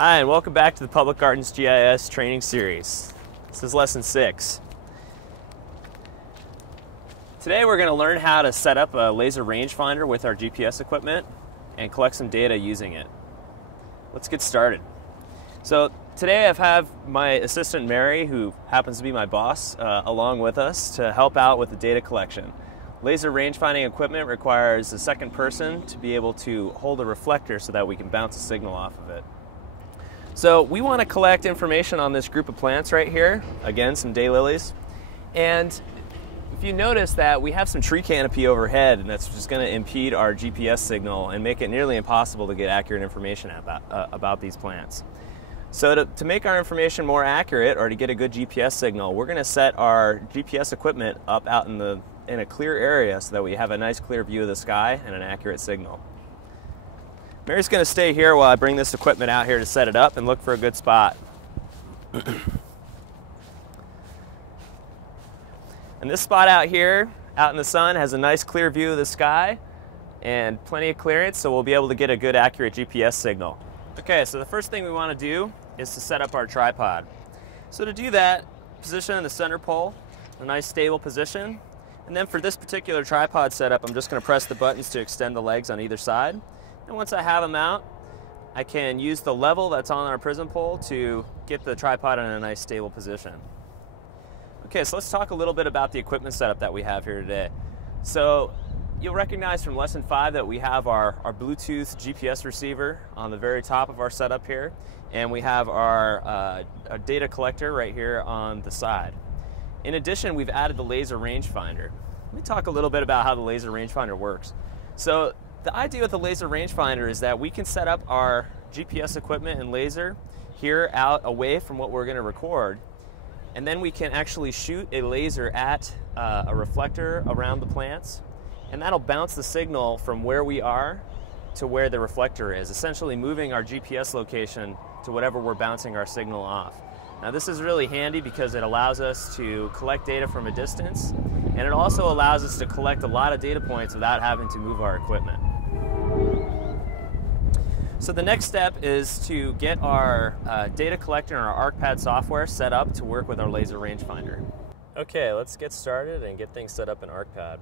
Hi, and welcome back to the Public Gardens GIS training series. This is lesson 6. Today we're going to learn how to set up a laser rangefinder with our GPS equipment and collect some data using it. Let's get started. So today I have my assistant Mary, who happens to be my boss, along with us to help out with the data collection. Laser rangefinding equipment requires a second person to be able to hold a reflector so that we can bounce a signal off of it. So we want to collect information on this group of plants right here, again some daylilies, and if you notice that we have some tree canopy overhead, and that's just going to impede our GPS signal and make it nearly impossible to get accurate information about these plants. So to make our information more accurate, or to get a good GPS signal, we're going to set our GPS equipment up out in a clear area so that we have a nice clear view of the sky and an accurate signal. Mary's going to stay here while I bring this equipment out here to set it up and look for a good spot. And this spot out here, out in the sun, has a nice clear view of the sky and plenty of clearance, so we'll be able to get a good accurate GPS signal. Okay, so the first thing we want to do is to set up our tripod. So to do that, position in the center pole, a nice stable position. And then for this particular tripod setup, I'm just going to press the buttons to extend the legs on either side. And once I have them out, I can use the level that's on our prism pole to get the tripod in a nice stable position. Okay, so let's talk a little bit about the equipment setup that we have here today. So you'll recognize from lesson 5 that we have our Bluetooth GPS receiver on the very top of our setup here, and we have our data collector right here on the side. In addition, we've added the laser rangefinder. Let me talk a little bit about how the laser rangefinder works. So the idea with the laser rangefinder is that we can set up our GPS equipment and laser here out away from what we're going to record, and then we can actually shoot a laser at a reflector around the plants, and that'll bounce the signal from where we are to where the reflector is, essentially moving our GPS location to whatever we're bouncing our signal off. Now this is really handy because it allows us to collect data from a distance, and it also allows us to collect a lot of data points without having to move our equipment. So the next step is to get our data collector and our ArcPad software set up to work with our laser rangefinder. Okay, let's get started and get things set up in ArcPad.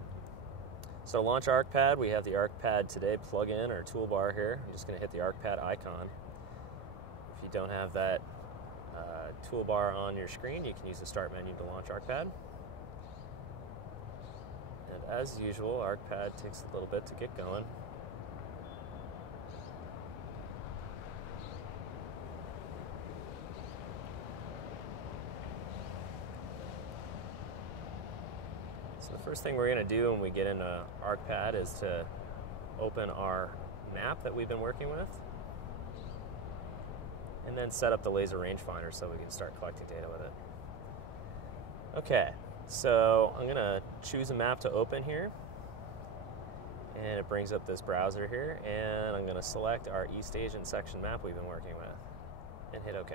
So to launch ArcPad, we have the ArcPad Today plugin or toolbar here. I'm just going to hit the ArcPad icon. If you don't have that toolbar on your screen, you can use the Start menu to launch ArcPad. And as usual, ArcPad takes a little bit to get going. So the first thing we're going to do when we get into ArcPad is to open our map that we've been working with, and then set up the laser rangefinder so we can start collecting data with it. Okay, so I'm going to choose a map to open here, and it brings up this browser here, and I'm going to select our East Asian section map we've been working with, and hit OK.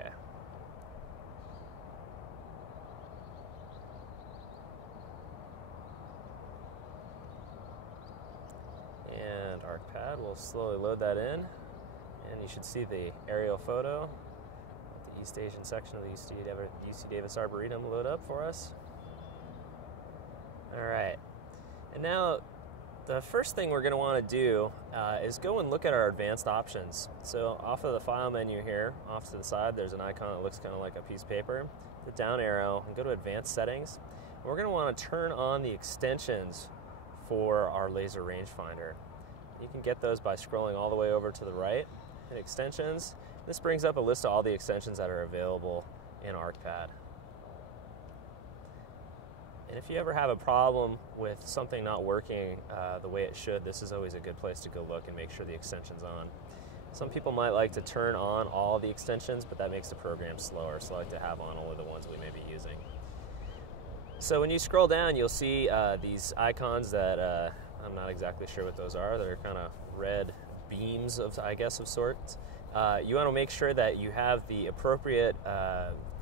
And ArcPad will slowly load that in, and you should see the aerial photo of the East Asian section of the UC Davis Arboretum load up for us. All right, and now the first thing we're going to want to do is go and look at our advanced options. So off of the file menu here, off to the side, there's an icon that looks kind of like a piece of paper. The down arrow, and go to advanced settings. And we're going to want to turn on the extensions for our laser rangefinder. You can get those by scrolling all the way over to the right, hit extensions. This brings up a list of all the extensions that are available in ArcPad. And if you ever have a problem with something not working the way it should, this is always a good place to go look and make sure the extension's on. Some people might like to turn on all the extensions, but that makes the program slower, so I like to have on only the ones we may be using. So when you scroll down, you'll see these icons that I'm not exactly sure what those are. They're kind of red beams of, I guess, of sorts. You want to make sure that you have the appropriate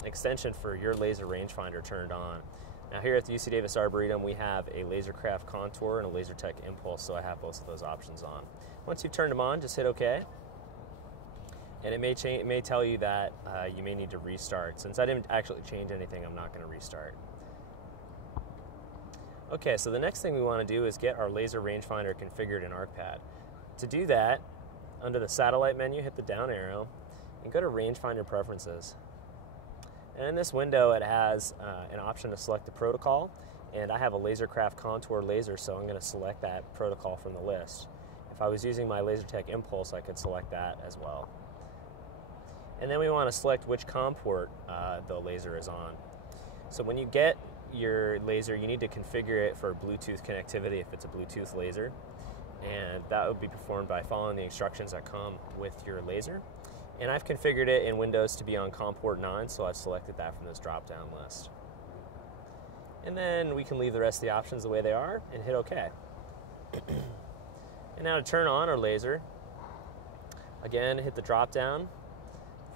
extension for your laser rangefinder turned on. Now here at the UC Davis Arboretum, we have a LaserCraft Contour and a LaserTech Impulse, so I have both of those options on. Once you've turned them on, just hit OK. and it may tell you that you may need to restart. Since I didn't actually change anything, I'm not going to restart. Okay, so the next thing we want to do is get our laser rangefinder configured in ArcPad. To do that, under the satellite menu, hit the down arrow and go to rangefinder preferences. And in this window, it has an option to select the protocol, and I have a LaserCraft contour laser, so I'm going to select that protocol from the list. If I was using my LaserTech Impulse, I could select that as well. And then we want to select which COM port the laser is on. So when you get your laser, you need to configure it for Bluetooth connectivity if it's a Bluetooth laser, and that would be performed by following the instructions that come with your laser. And I've configured it in Windows to be on COM port 9, so I've selected that from this drop-down list. And then we can leave the rest of the options the way they are and hit OK. And now to turn on our laser, again, hit the drop-down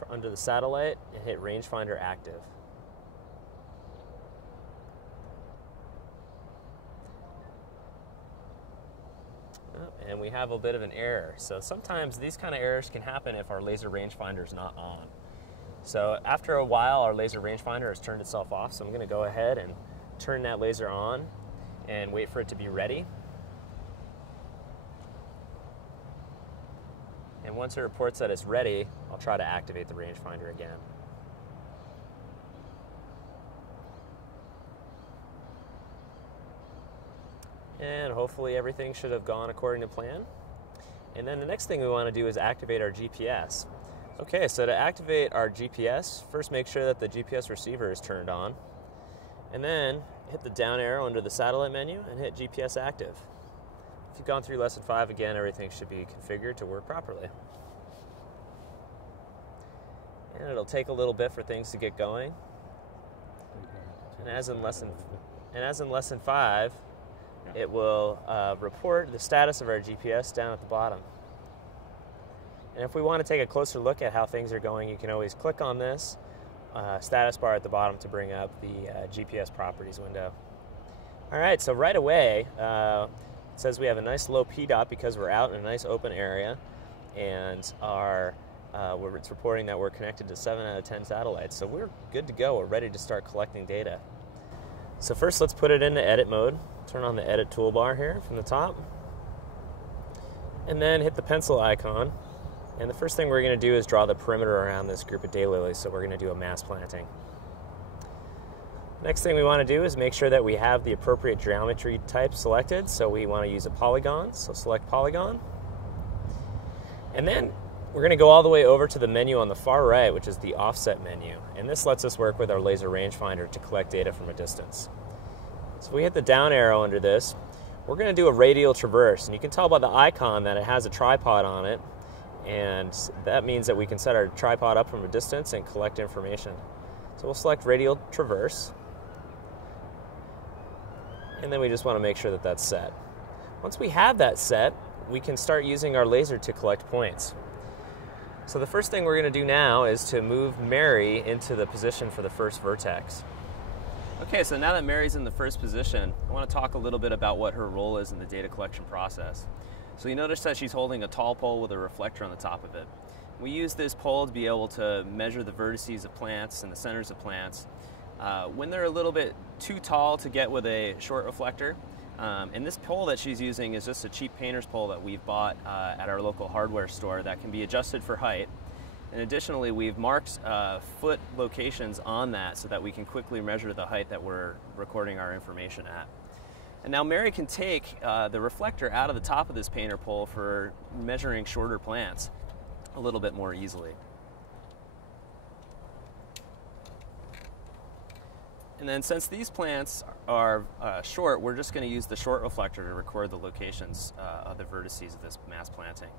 under the satellite and hit Rangefinder Active. And we have a bit of an error. So sometimes these kind of errors can happen if our laser rangefinder is not on. So after a while, our laser rangefinder has turned itself off, so I'm going to go ahead and turn that laser on and wait for it to be ready. And once it reports that it's ready, I'll try to activate the rangefinder again. And hopefully everything should have gone according to plan. And then the next thing we want to do is activate our GPS. Okay, so to activate our GPS, first make sure that the GPS receiver is turned on. And then hit the down arrow under the satellite menu and hit GPS active. If you've gone through lesson 5 again, everything should be configured to work properly. And it'll take a little bit for things to get going. And as in lesson 5, it will report the status of our GPS down at the bottom. And if we want to take a closer look at how things are going, you can always click on this status bar at the bottom to bring up the GPS properties window. All right, so right away, it says we have a nice low PDOT because we're out in a nice open area, and it's reporting that we're connected to 7 out of 10 satellites. So we're good to go. We're ready to start collecting data. So first, let's put it into edit mode. Turn on the edit toolbar here from the top, and then hit the pencil icon. And the first thing we're going to do is draw the perimeter around this group of daylilies, so we're going to do a mass planting. Next thing we want to do is make sure that we have the appropriate geometry type selected, so we want to use a polygon, so select polygon. And then we're going to go all the way over to the menu on the far right, which is the offset menu, and this lets us work with our laser rangefinder to collect data from a distance. So if we hit the down arrow under this, we're going to do a radial traverse, and you can tell by the icon that it has a tripod on it, and that means that we can set our tripod up from a distance and collect information. So we'll select radial traverse, and then we just want to make sure that that's set. Once we have that set, we can start using our laser to collect points. So the first thing we're going to do now is to move Mary into the position for the first vertex. Okay, so now that Mary's in the first position, I want to talk a little bit about what her role is in the data collection process. So you notice that she's holding a tall pole with a reflector on the top of it. We use this pole to be able to measure the vertices of plants and the centers of plants. When they're a little bit too tall to get with a short reflector, and this pole that she's using is just a cheap painter's pole that we've bought at our local hardware store that can be adjusted for height. And additionally, we've marked foot locations on that so that we can quickly measure the height that we're recording our information at. And now Mary can take the reflector out of the top of this painter pole for measuring shorter plants a little bit more easily. And then since these plants are short, we're just going to use the short reflector to record the locations of the vertices of this mass planting.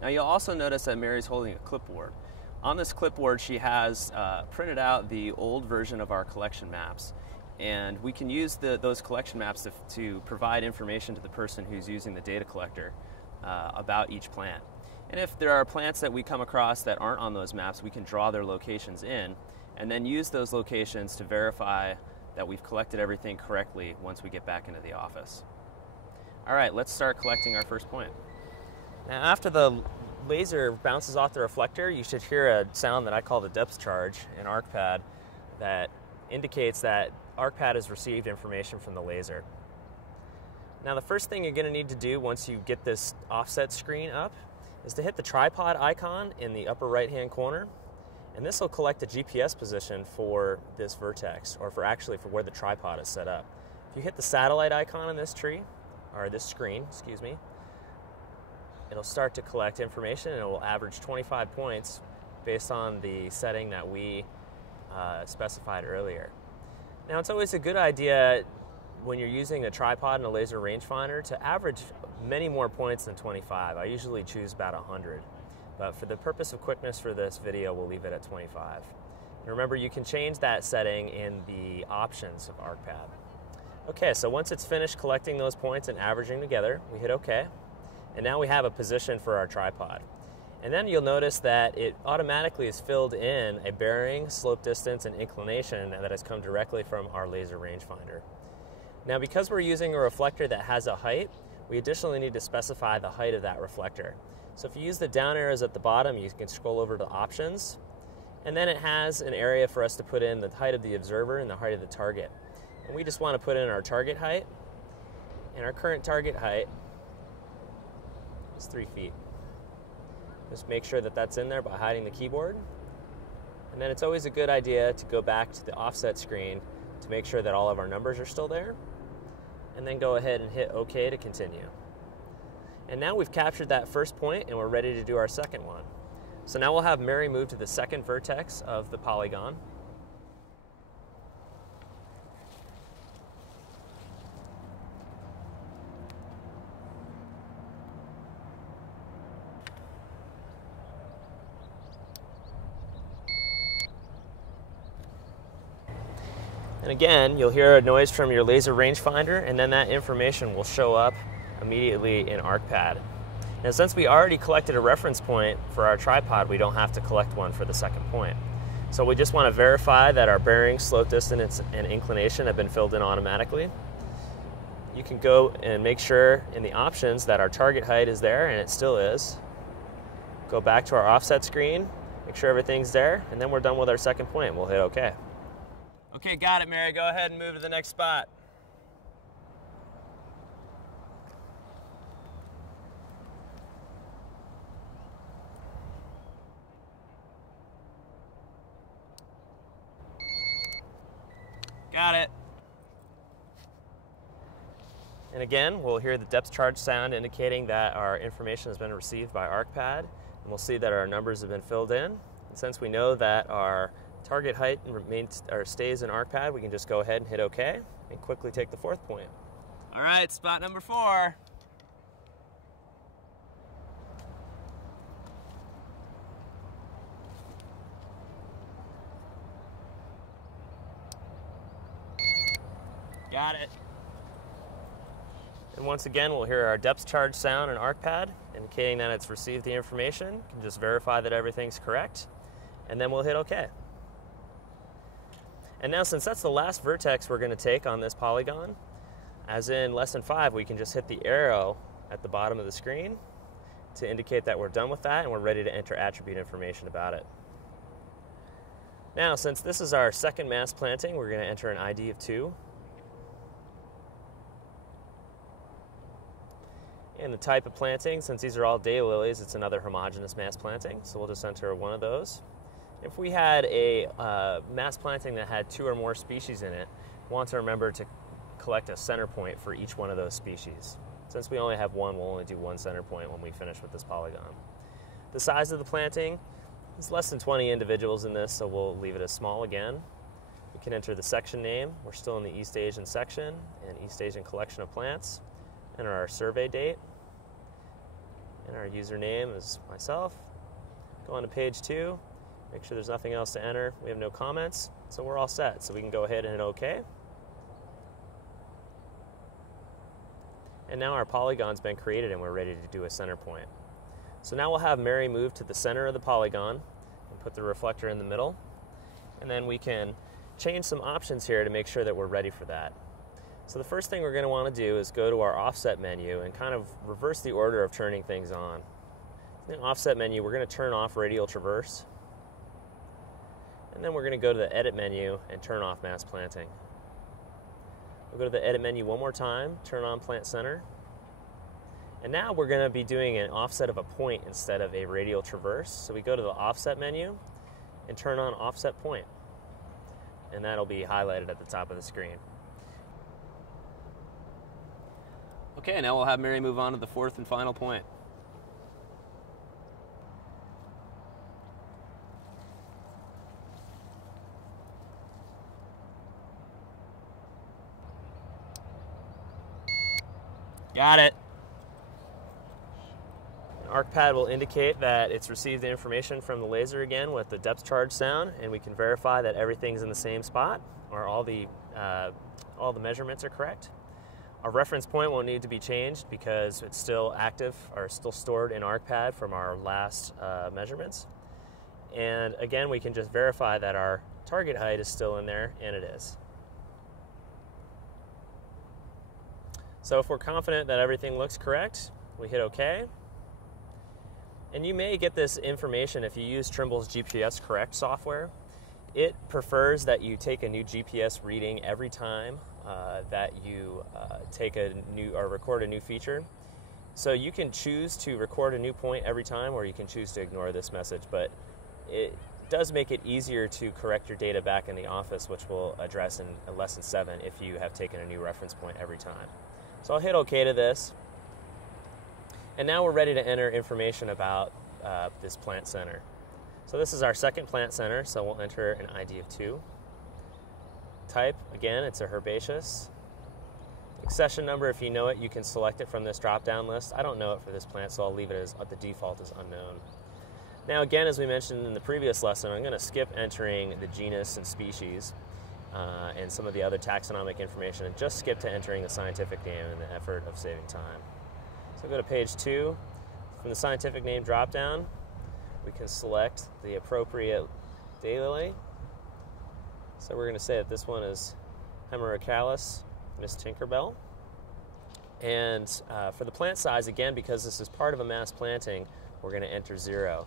Now you'll also notice that Mary's holding a clipboard. On this clipboard she has printed out the old version of our collection maps. And we can use those collection maps to provide information to the person who's using the data collector about each plant. And if there are plants that we come across that aren't on those maps, we can draw their locations in and then use those locations to verify that we've collected everything correctly once we get back into the office. All right, let's start collecting our first point. Now after the laser bounces off the reflector, you should hear a sound that I call the depth charge in ArcPad that indicates that ArcPad has received information from the laser. Now the first thing you're going to need to do once you get this offset screen up is to hit the tripod icon in the upper right hand corner, and this will collect the GPS position for this vertex, or for where the tripod is set up. If you hit the satellite icon in this screen, excuse me, it'll start to collect information and it will average 25 points based on the setting that we specified earlier. Now it's always a good idea when you're using a tripod and a laser rangefinder to average many more points than 25. I usually choose about 100, but for the purpose of quickness for this video, we'll leave it at 25. And remember, you can change that setting in the options of ArcPad. Okay, so once it's finished collecting those points and averaging together, we hit OK. And now we have a position for our tripod. And then you'll notice that it automatically has filled in a bearing, slope distance, and inclination that has come directly from our laser rangefinder. Now, because we're using a reflector that has a height, we additionally need to specify the height of that reflector. So if you use the down arrows at the bottom, you can scroll over to options, and then it has an area for us to put in the height of the observer and the height of the target. And we just want to put in our target height, and our current target height is 3 feet. Just make sure that that's in there by hiding the keyboard. And then it's always a good idea to go back to the offset screen to make sure that all of our numbers are still there, and then go ahead and hit OK to continue. And now we've captured that first point and we're ready to do our second one. So now we'll have Mary move to the second vertex of the polygon. And again, you'll hear a noise from your laser rangefinder, and then that information will show up immediately in ArcPad. Now, since we already collected a reference point for our tripod, we don't have to collect one for the second point. So we just want to verify that our bearing, slope distance, and inclination have been filled in automatically. You can go and make sure in the options that our target height is there, and it still is. Go back to our offset screen, make sure everything's there, and then we're done with our second point. We'll hit OK. Okay, got it, Mary. Go ahead and move to the next spot. Got it. And again, we'll hear the depth charge sound indicating that our information has been received by ArcPad, and we'll see that our numbers have been filled in. And since we know that our target height stays in ArcPad, we can just go ahead and hit OK and quickly take the fourth point. All right, spot number 4. Got it. And once again, we'll hear our depth charge sound in ArcPad, indicating that it's received the information. You can just verify that everything's correct, and then we'll hit OK. And now, since that's the last vertex we're going to take on this polygon, as in lesson 5, we can just hit the arrow at the bottom of the screen to indicate that we're done with that and we're ready to enter attribute information about it. Now, since this is our second mass planting, we're going to enter an ID of 2. And the type of planting, since these are all daylilies, it's another homogeneous mass planting, so we'll just enter one of those. If we had a mass planting that had 2 or more species in it, we want to remember to collect a center point for each one of those species. Since we only have one, we'll only do one center point when we finish with this polygon. The size of the planting is less than 20 individuals in this, so we'll leave it as small again. We can enter the section name. We're still in the East Asian section and East Asian collection of plants. Enter our survey date. And our username is myself. Go on to page 2. Make sure there's nothing else to enter. We have no comments, so we're all set. So we can go ahead and hit OK. And now our polygon's been created and we're ready to do a center point. So now we'll have Mary move to the center of the polygon and put the reflector in the middle. And then we can change some options here to make sure that we're ready for that. So the first thing we're going to want to do is go to our offset menu and kind of reverse the order of turning things on. In the offset menu, we're going to turn off radial traverse. And then we're going to go to the edit menu and turn off mass planting. We'll go to the edit menu one more time, turn on plant center. And now we're going to be doing an offset of a point instead of a radial traverse. So we go to the offset menu and turn on offset point. And that'll be highlighted at the top of the screen. Okay, now we'll have Mary move on to the fourth and final point. Got it. ArcPad will indicate that it's received the information from the laser again with the depth charge sound, and we can verify that everything's in the same spot, or all the measurements are correct. Our reference point won't need to be changed because it's still active or still stored in ArcPad from our last measurements. And again, we can just verify that our target height is still in there, and it is. So if we're confident that everything looks correct, we hit OK. And you may get this information if you use Trimble's GPS Correct software. It prefers that you take a new GPS reading every time that you take a new or record a new feature. So you can choose to record a new point every time, or you can choose to ignore this message, but it does make it easier to correct your data back in the office, which we'll address in lesson 7 if you have taken a new reference point every time. So I'll hit OK to this. And now we're ready to enter information about this plant center. So this is our second plant center, so we'll enter an ID of 2. Type, again, it's a herbaceous. Accession number, if you know it, you can select it from this drop-down list. I don't know it for this plant, so I'll leave it as the default as unknown. Now again, as we mentioned in the previous lesson, I'm going to skip entering the genus and species and some of the other taxonomic information, and just skip to entering the scientific name in the effort of saving time. So go to page 2. From the scientific name drop-down, we can select the appropriate daylily. So we're going to say that this one is Hemerocallis Miss Tinkerbell. And for the plant size, again, because this is part of a mass planting, we're going to enter 0.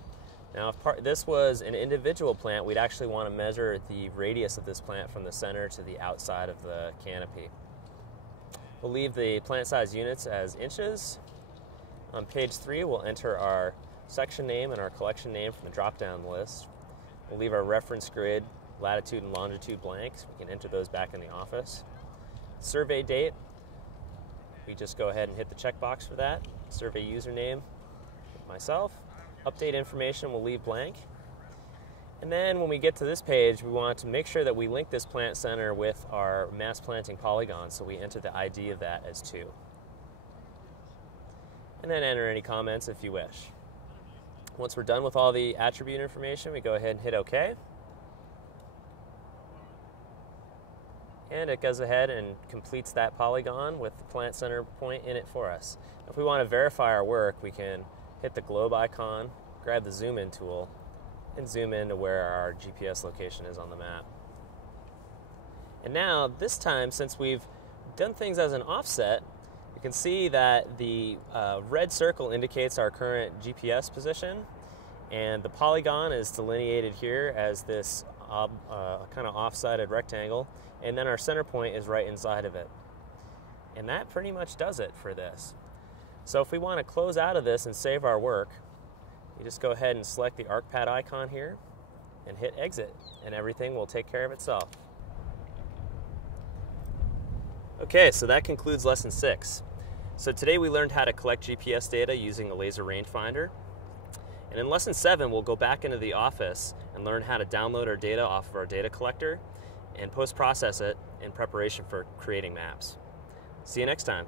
Now, if this was an individual plant, we'd actually want to measure the radius of this plant from the center to the outside of the canopy. We'll leave the plant size units as inches. On page 3, we'll enter our section name and our collection name from the drop-down list. We'll leave our reference grid, latitude and longitude blanks. We can enter those back in the office. Survey date, we just go ahead and hit the checkbox for that. Survey username, myself. Update information we'll leave blank. And then when we get to this page, we want to make sure that we link this plant center with our mass planting polygon, so we enter the ID of that as 2. And then enter any comments if you wish. Once we're done with all the attribute information, we go ahead and hit OK. And it goes ahead and completes that polygon with the plant center point in it for us. If we want to verify our work, we can hit the globe icon, grab the zoom in tool, and zoom in to where our GPS location is on the map. And now, this time, since we've done things as an offset, you can see that the red circle indicates our current GPS position, and the polygon is delineated here as this kind of off-sided rectangle, and then our center point is right inside of it. And that pretty much does it for this. So if we want to close out of this and save our work, you just go ahead and select the ArcPad icon here and hit exit, and everything will take care of itself. Okay, so that concludes lesson 6. So today we learned how to collect GPS data using the laser rangefinder. And in lesson 7, we'll go back into the office and learn how to download our data off of our data collector and post-process it in preparation for creating maps. See you next time.